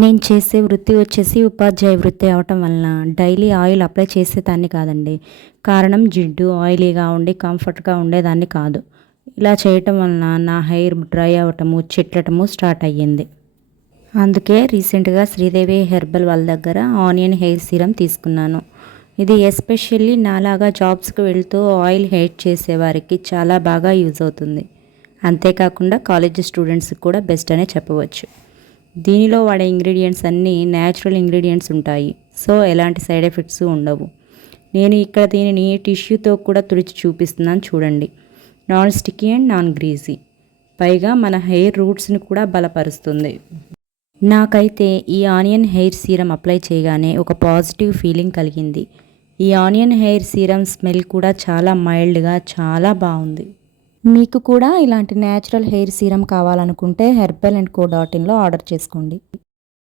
నేను చేసే వృత్తి వచ్చేసి ఉపాధ్యాయ వృత్తి అవటం వలన డైలీ ఆయిల్ అప్లై చేసేదాన్ని కాదండి. కారణం జిడ్డు ఆయిలీగా ఉండి కంఫర్ట్గా ఉండేదాన్ని కాదు. ఇలా చేయటం వలన నా హెయిర్ డ్రై అవ్వటము చెట్లటము స్టార్ట్ అయ్యింది. అందుకే రీసెంట్గా శ్రీదేవి హెర్బల్ వాళ్ళ దగ్గర ఆనియన్ హెయిర్ సీరం తీసుకున్నాను. ఇది ఎస్పెషల్లీ నాలాగా జాబ్స్కి వెళ్తూ ఆయిల్ హెయిట్ చేసేవారికి చాలా బాగా యూజ్ అవుతుంది. అంతేకాకుండా కాలేజ్ స్టూడెంట్స్కి కూడా బెస్ట్ అనే చెప్పవచ్చు. దీనిలో వాడే ఇంగ్రీడియంట్స్ అన్నీ న్యాచురల్ ఇంగ్రీడియంట్స్ ఉంటాయి. సో ఎలాంటి సైడ్ ఎఫెక్ట్స్ ఉండవు. నేను ఇక్కడ దీనిని టిష్యూతో కూడా తుడిచి చూపిస్తున్నాను చూడండి. Non sticky and non greasy పైగా మన హెయిర్ రూట్స్ని కూడా బలపరుస్తుంది. నాకైతే ఈ ఆనియన్ హెయిర్ సీరం అప్లై చేయగానే ఒక పాజిటివ్ ఫీలింగ్ కలిగింది. ఈ ఆనియన్ హెయిర్ సీరం స్మెల్ కూడా చాలా మైల్డ్గా చాలా బాగుంది. మీకు కూడా ఇలాంటి న్యాచురల్ హెయిర్ సీరం కావాలనుకుంటే హెర్బల్ అండ్ కో డాట్ ఇన్లో ఆర్డర్ చేసుకోండి.